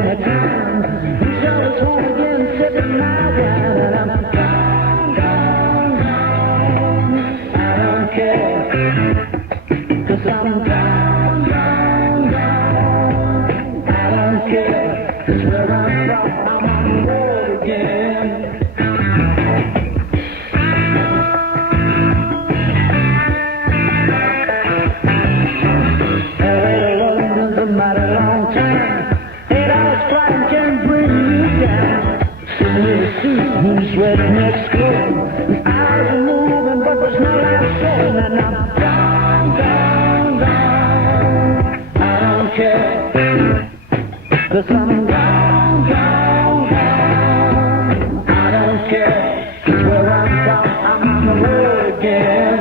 in the town. He's always home again, sipping my wine, and I'm gone, gone, gone. I don't care, 'cause I'm gone, gone, gone. I don't care, 'cause where I'm from, I'm on the road again. Who's ready next school? His eyes are moving, but there's no last soul. And I'm gone, gone, gone. I don't care, 'cause I'm gone, gone, gone. I don't care, 'cause where I'm from, I'm on the road again.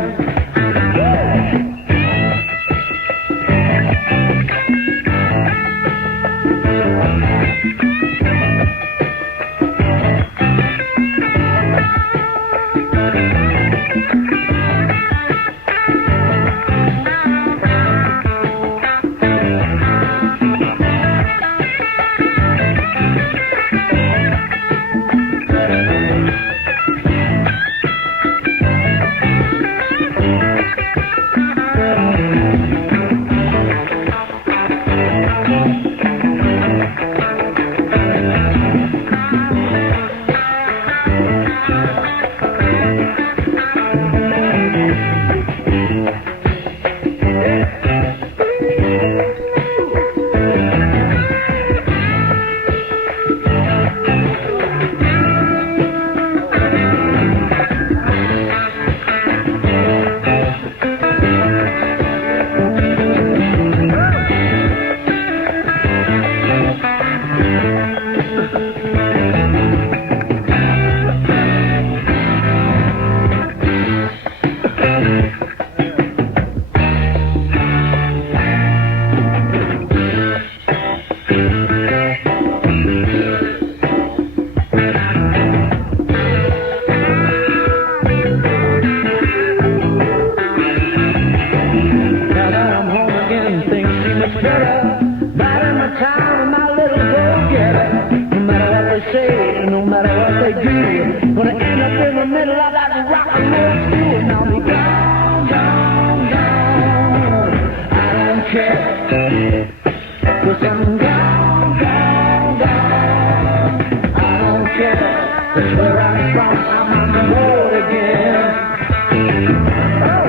No matter what they do, gonna end up in the middle of that rock and roll stew, and I'll be gone, gone, gone. I don't care, 'cause I'm gone, gone, gone. I don't care, 'cause where I'm from, I'm on the road again. Oh.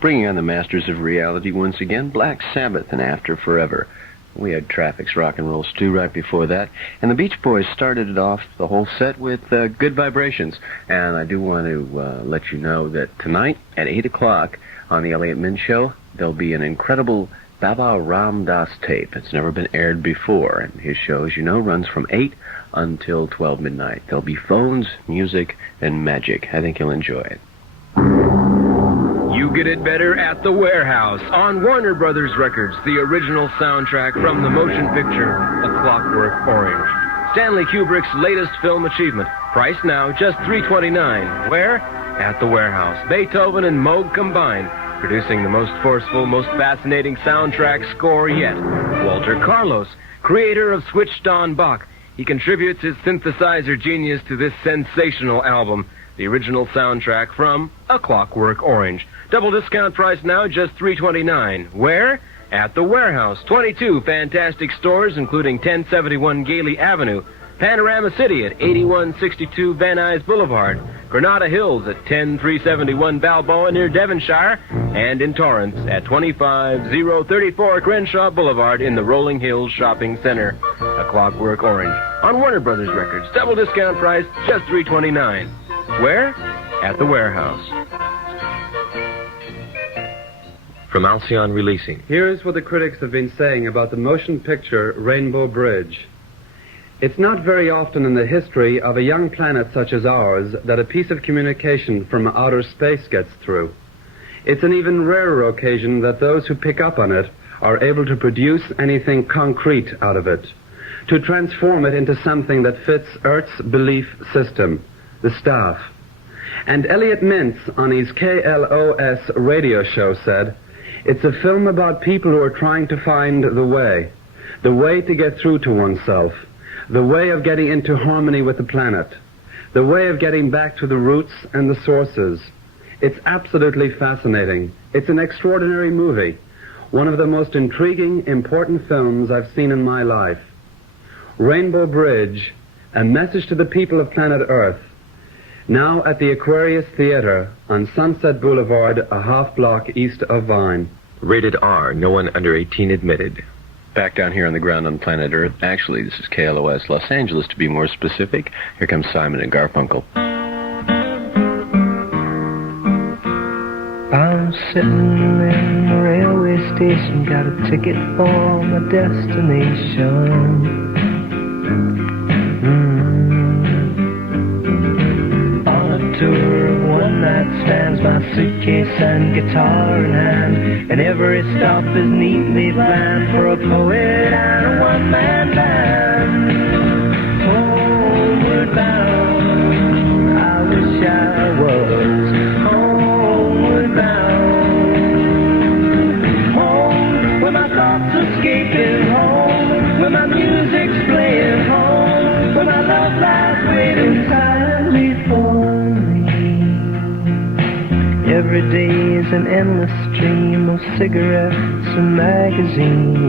Bringing on the masters of reality once again, Black Sabbath and After Forever. We had Traffic's Rock and Roll Stew right before that, and the Beach Boys started it off, the whole set, with Good Vibrations. And I do want to let you know that tonight at 8 o'clock on the Elliot Mint Show, there'll be an incredible Baba Ram Das tape. It's never been aired before, and his show, as you know, runs from 8 until 12 midnight. There'll be phones, music, and magic. I think you'll enjoy it. You get it better at The Warehouse on Warner Brothers Records, the original soundtrack from the motion picture A Clockwork Orange. Stanley Kubrick's latest film achievement. Price now just $3.29. Where? At The Warehouse. Beethoven and Moog combined, producing the most forceful, most fascinating soundtrack score yet. Walter Carlos, creator of Switched On Bach. He contributes his synthesizer genius to this sensational album, the original soundtrack from A Clockwork Orange. Double discount price now, just $3.29. Where? At The Warehouse. 22 fantastic stores, including 1071 Gailey Avenue, Panorama City at 8162 Van Nuys Boulevard, Granada Hills at 10371 Balboa near Devonshire, and in Torrance at 25034 Crenshaw Boulevard in the Rolling Hills Shopping Center. A Clockwork Orange on Warner Brothers Records. Double discount price, just $3.29. Where? At The Warehouse. From Alcyon Releasing. Here's what the critics have been saying about the motion picture Rainbow Bridge. It's not very often in the history of a young planet such as ours that a piece of communication from outer space gets through. It's an even rarer occasion that those who pick up on it are able to produce anything concrete out of it, to transform it into something that fits Earth's belief system, the staff. And Elliot Mintz on his KLOS radio show said, "It's a film about people who are trying to find the way to get through to oneself, the way of getting into harmony with the planet, the way of getting back to the roots and the sources." It's absolutely fascinating. It's an extraordinary movie, one of the most intriguing, important films I've seen in my life. Rainbow Bridge, a message to the people of planet Earth, now at the Aquarius Theater on Sunset Boulevard, a half block east of Vine. Rated R, no one under 18 admitted. Back down here on the ground on planet Earth. Actually, this is KLOS Los Angeles, to be more specific. Here comes Simon and Garfunkel. I'm sitting in the railway station, got a ticket for my destination. On a tour of one-night stands, my suitcase and guitar in hand, and every stop is neatly planned for a poet and a one-man band. Homeward bound, I wish I was homeward bound. Home, where my thoughts escaping, home, where my music's playing, home, where my love lies waiting silently for me. Every day is an endless stream of cigarettes and magazines.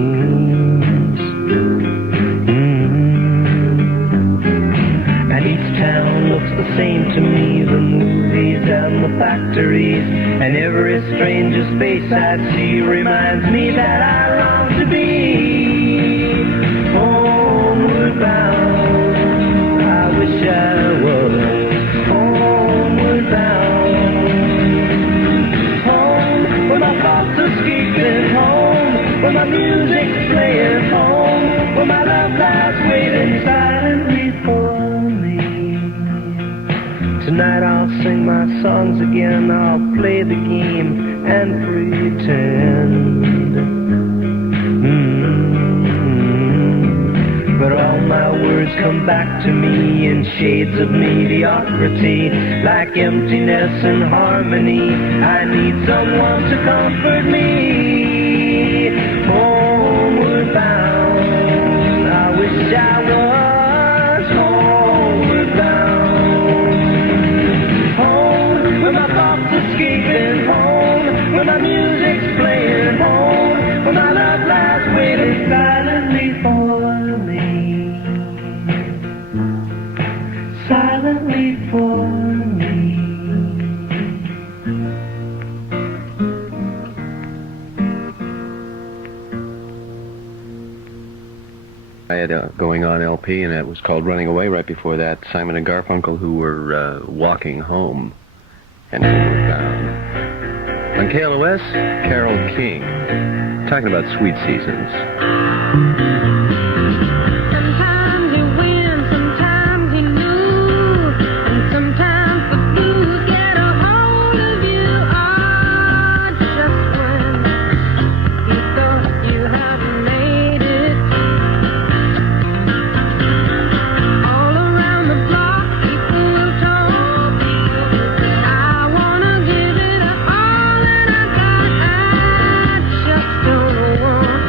And each town looks the same to me, the movies and the factories, and every stranger's face I see reminds me that I long to be homeward bound. I wish I was homeward bound. Home, where my thoughts escaping, home, where my music's playing, home, where my love lies waiting silently for me. Tonight I'll sing my songs again, I'll play the game and pretend. But all my words come back to me in shades of mediocrity, like emptiness and harmony. I need someone to comfort me. Homeward bound, I wish I was homeward bound. Home, where my thoughts escaping, home, where my music's playing, home, where my love lies waiting silently for me. Silently for me. I had a Going On LP, and it was called Running Away. Right before that, Simon and Garfunkel, who were walking home and homeward bound. On KLOS, Carole King, talking about sweet seasons. Sometimes you win, sometimes you lose, and sometimes the blues get a hold of you. Ah, just when you thought you had made it. All around the block, people will talk. I wanna give it all that I got. I just don't want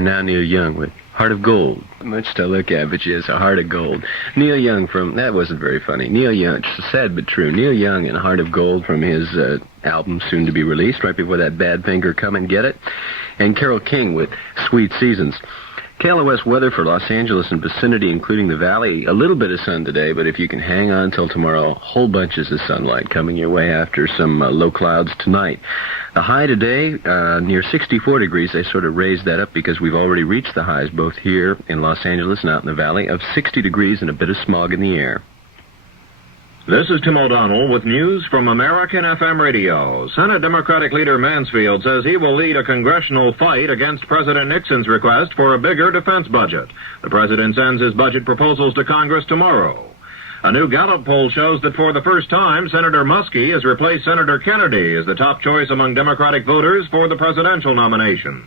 And now Neil Young with Heart of Gold. Much to look at, but she has a heart of gold. Neil Young that wasn't very funny. Neil Young, sad but true. Neil Young and Heart of Gold from his album soon to be released, right before that Bad Finger, Come and Get It. And Carole King with Sweet Seasons. KLOS weather for Los Angeles and vicinity, including the valley. A little bit of sun today, but if you can hang on till tomorrow, whole bunches of sunlight coming your way after some low clouds tonight. The high today, near 64 degrees. They sort of raised that up because we've already reached the highs, both here in Los Angeles and out in the valley, of 60 degrees and a bit of smog in the air. This is Tim O'Donnell with news from American FM Radio. Senate Democratic leader Mansfield says he will lead a congressional fight against President Nixon's request for a bigger defense budget. The president sends his budget proposals to Congress tomorrow. A new Gallup poll shows that for the first time, Senator Muskie has replaced Senator Kennedy as the top choice among Democratic voters for the presidential nomination.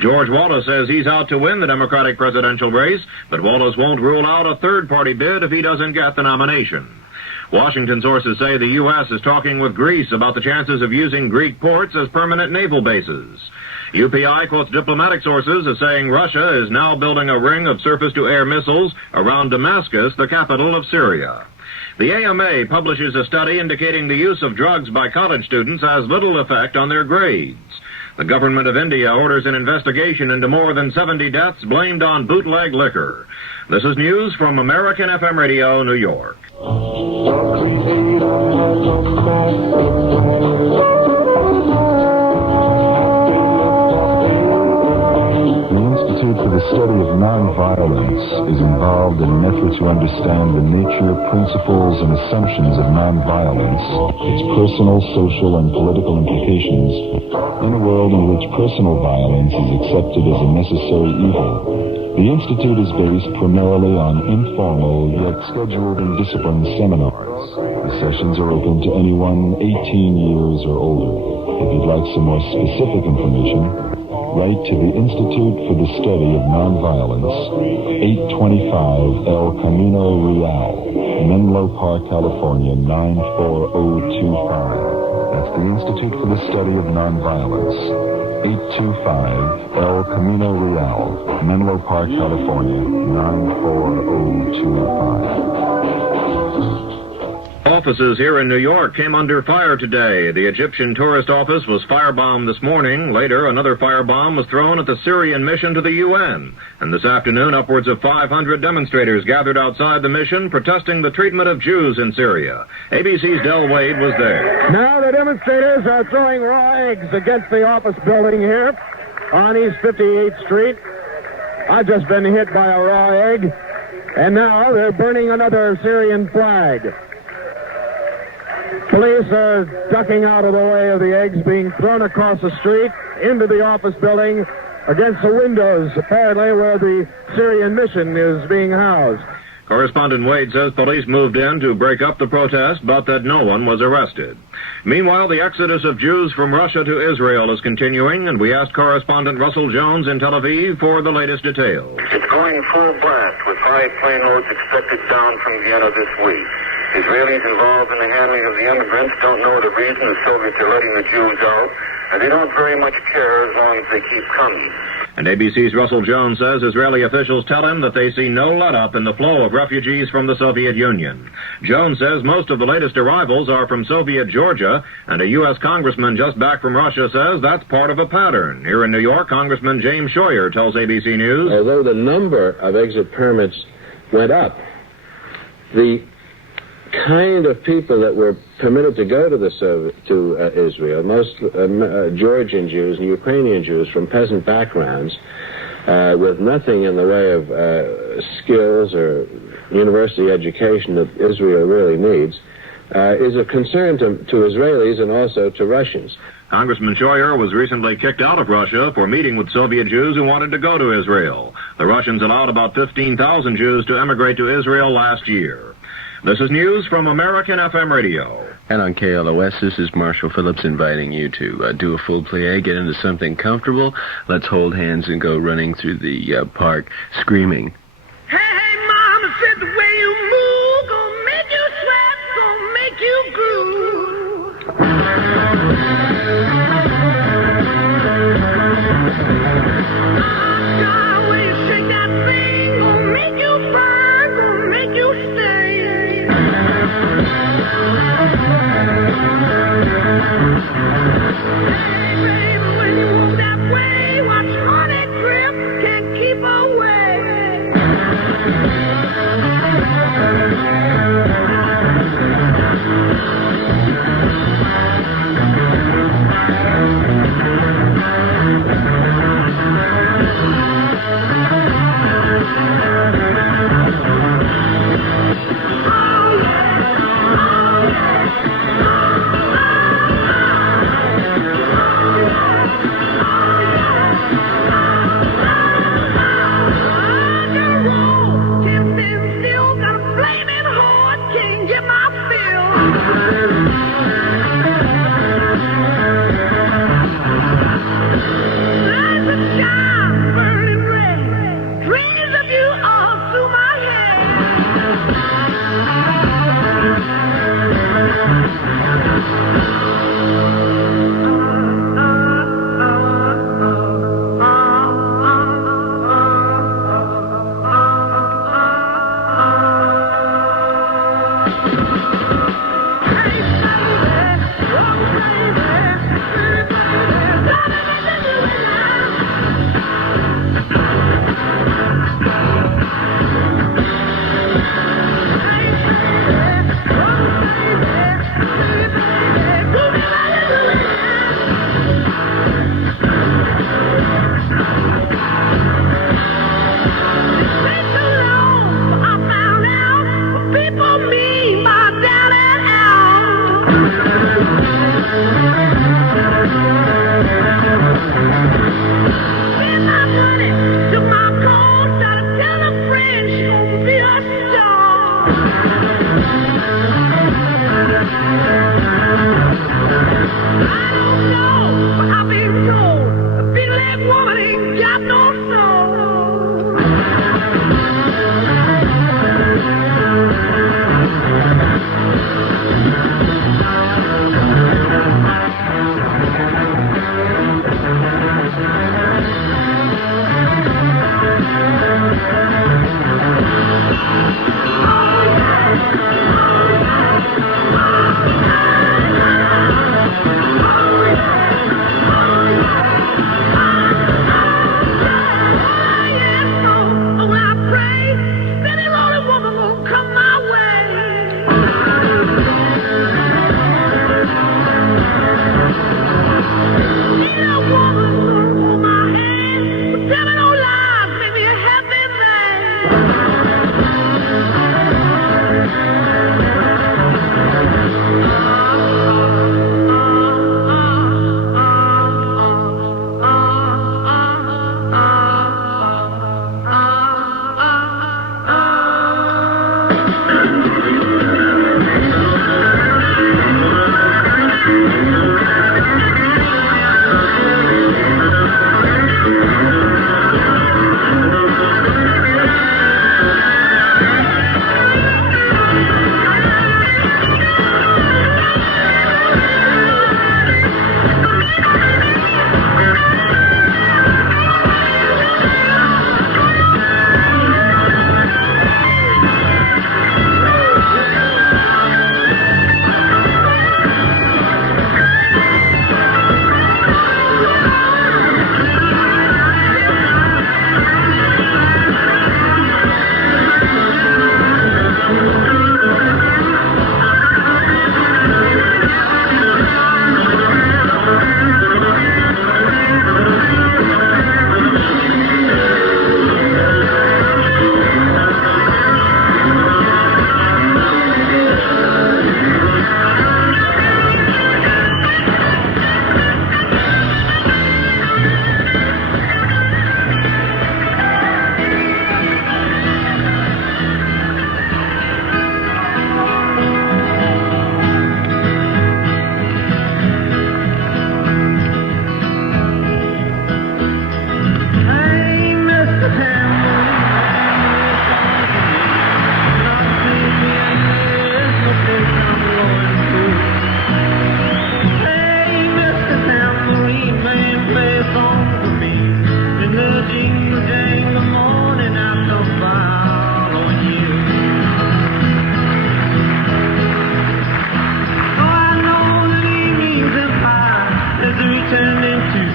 George Wallace says he's out to win the Democratic presidential race, but Wallace won't rule out a third-party bid if he doesn't get the nomination. Washington sources say the U.S. is talking with Greece about the chances of using Greek ports as permanent naval bases. UPI quotes diplomatic sources as saying Russia is now building a ring of surface-to-air missiles around Damascus, the capital of Syria. The AMA publishes a study indicating the use of drugs by college students has little effect on their grades. The government of India orders an investigation into more than 70 deaths blamed on bootleg liquor. This is news from American FM Radio, New York. For the Study of Nonviolence is involved in an effort to understand the nature, principles, and assumptions of nonviolence, its personal, social, and political implications in a world in which personal violence is accepted as a necessary evil. The Institute is based primarily on informal, yet scheduled and disciplined seminars. The sessions are open to anyone 18 years or older. If you'd like some more specific information, write to the Institute for the Study of Nonviolence, 825 El Camino Real, Menlo Park, California, 94025. That's the Institute for the Study of Nonviolence, 825 El Camino Real, Menlo Park, California, 94025. Offices here in New York came under fire today. The Egyptian tourist office was firebombed this morning. Later, another firebomb was thrown at the Syrian mission to the UN. And this afternoon, upwards of 500 demonstrators gathered outside the mission protesting the treatment of Jews in Syria. ABC's Del Wade was there. Now the demonstrators are throwing raw eggs against the office building here on East 58th Street. I've just been hit by a raw egg, and now they're burning another Syrian flag. Police are ducking out of the way of the eggs being thrown across the street into the office building against the windows, apparently where the Syrian mission is being housed. Correspondent Wade says police moved in to break up the protest, but that no one was arrested. Meanwhile, the exodus of Jews from Russia to Israel is continuing, and we asked correspondent Russell Jones in Tel Aviv for the latest details. It's going full blast with 5 plane loads expected down from Vienna this week. Israelis involved in the handling of the immigrants don't know the reason the Soviets are letting the Jews out, and they don't very much care as long as they keep coming. And ABC's Russell Jones says Israeli officials tell him that they see no let-up in the flow of refugees from the Soviet Union. Jones says most of the latest arrivals are from Soviet Georgia, and a U.S. congressman just back from Russia says that's part of a pattern. Here in New York, Congressman James Scheuer tells ABC News, although the number of exit permits went up, the kind of people that were permitted to go to Israel, most Georgian Jews and Ukrainian Jews from peasant backgrounds, with nothing in the way of skills or university education that Israel really needs, is a concern to Israelis and also to Russians. Congressman Scheuer was recently kicked out of Russia for meeting with Soviet Jews who wanted to go to Israel. The Russians allowed about 15,000 Jews to emigrate to Israel last year. This is news from American FM Radio. And on KLOS, this is Marshall Phillips inviting you to do a full plie, get into something comfortable. Let's hold hands and go running through the park screaming. Hey, hey, Mama said the way you move gonna make you sweat, gonna make you groove.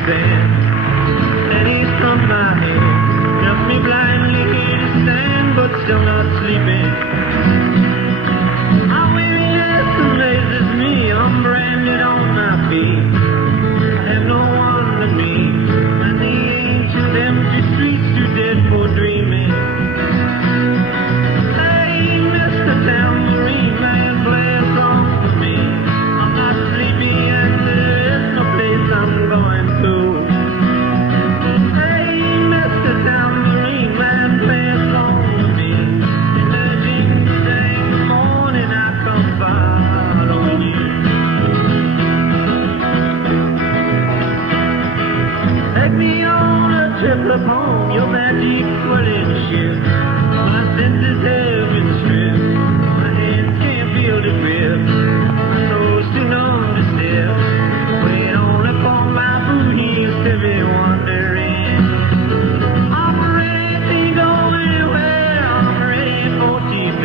sand. And he's from my head. Left me blindly in the sand, but still not sleeping. How weariness amazes me. I'm branded on my feet. I have no one to meet. And the ancient empty streets too dead for dreaming. Hey, Mr. Tambourine Man, play a song for me. I'm not sleepy and there is no place I'm going to. Hey, Mr. Tambourine Man, play a song for me. In the jingle jangle morning I come following you. Take me on a trip upon your magic swirling ship. My senses have been stripped. My hands can't feel the grip. My soul's too numb to step. Wait only for my boot heels to be wandering. I'm ready to go anywhere. I'm ready for TV.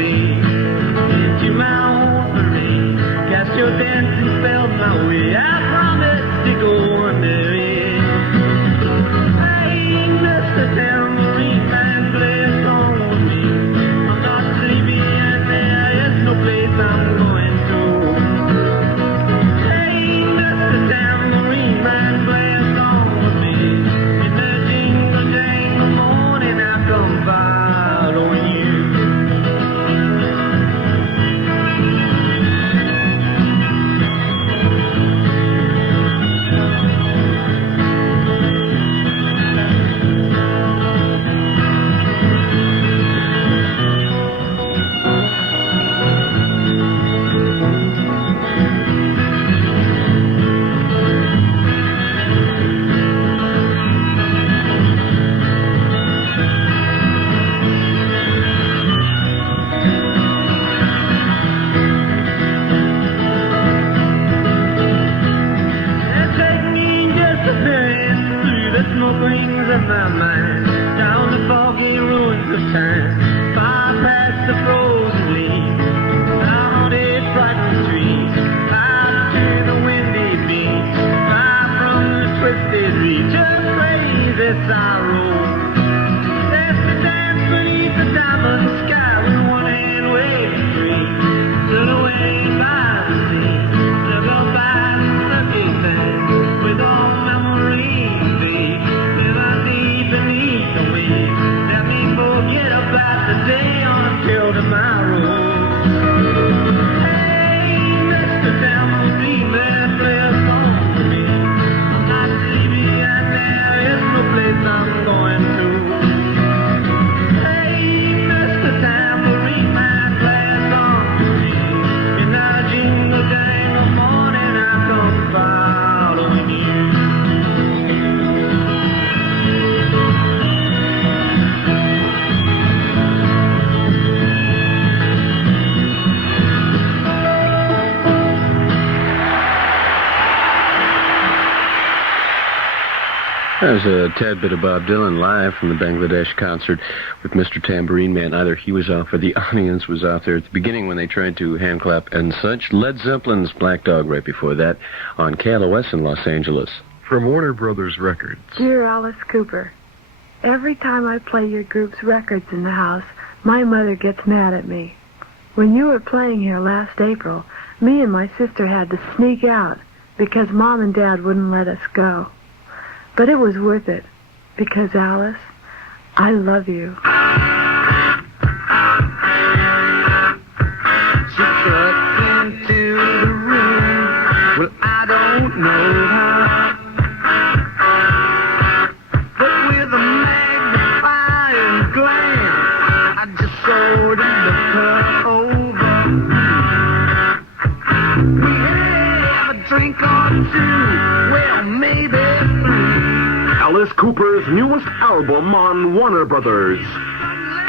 Into my own parade. Cast your dancing spell my way. I promise to go wandering. Hey, Mr. Tambourine Man, play a song with me. I'm not sleepy and there is no place I'm going to. Hey, Mr. Tambourine Man, play a song with me. In the jingle jangle morning I come following you. Take me just a minute through the smoke rings of my mind, down the foggy ruins of time, far past the frozen leaves, down a frightened street, out to the windy beach, far from the twisted reach of crazy sorrow. There's the dance beneath the diamond sky with one hand waving free, stood away by the sea, took a by the lucky thing, with all memories fade, never deep beneath the waves. Let me forget about the day until tomorrow. Hey, Mr. Tambourine Man, play a song for me. I'm not sleepy and there is no place I'm going to. Hey, Mr. Tambourine Man, play a song for me. In the jingle jangle morning I come following you. There's a tad bit of Bob Dylan live from the Bangladesh concert with Mr. Tambourine Man. Either he was off or the audience was out there at the beginning when they tried to hand clap and such. Led Zeppelin's Black Dog right before that on KLOS in Los Angeles. From Warner Brothers Records. Dear Alice Cooper, every time I play your group's records in the house, my mother gets mad at me. When you were playing here last April, me and my sister had to sneak out because Mom and Dad wouldn't let us go. But it was worth it, because, Alice, I love you. She crept into the room. Well, I don't know how, but with a magnifying glance, I just sort of looked her over. We have a drink or two, well, maybe three. Alice Cooper's newest album on Warner Brothers,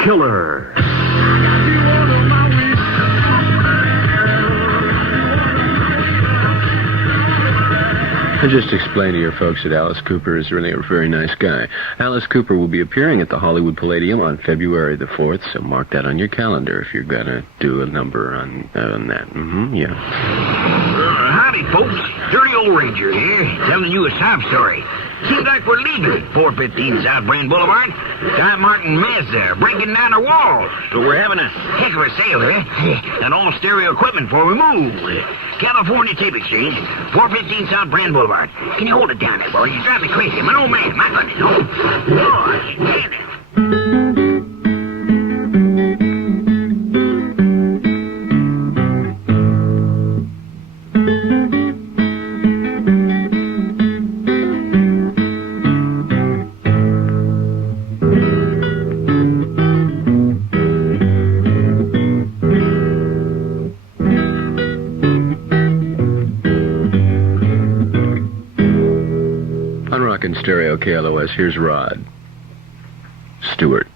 Killer. I just explained to your folks that Alice Cooper is really a very nice guy. Alice Cooper will be appearing at the Hollywood Palladium on February the 4th, so mark that on your calendar if you're going to do a number on that. Howdy, folks. Dirty old Ranger here, telling you a sob story. Seems like we're leaving 415 South Brand Boulevard. Got Martin Mez there, breaking down our walls. So we're having a heck of a sale here. And all stereo equipment before we move. California Tape Exchange, 415 South Brand Boulevard. Can you hold it down there, boy? You drive me crazy. I'm an old man. My goodness. Oh, I can't stand it. On Rockin' Stereo KLOS, here's Rod Stewart.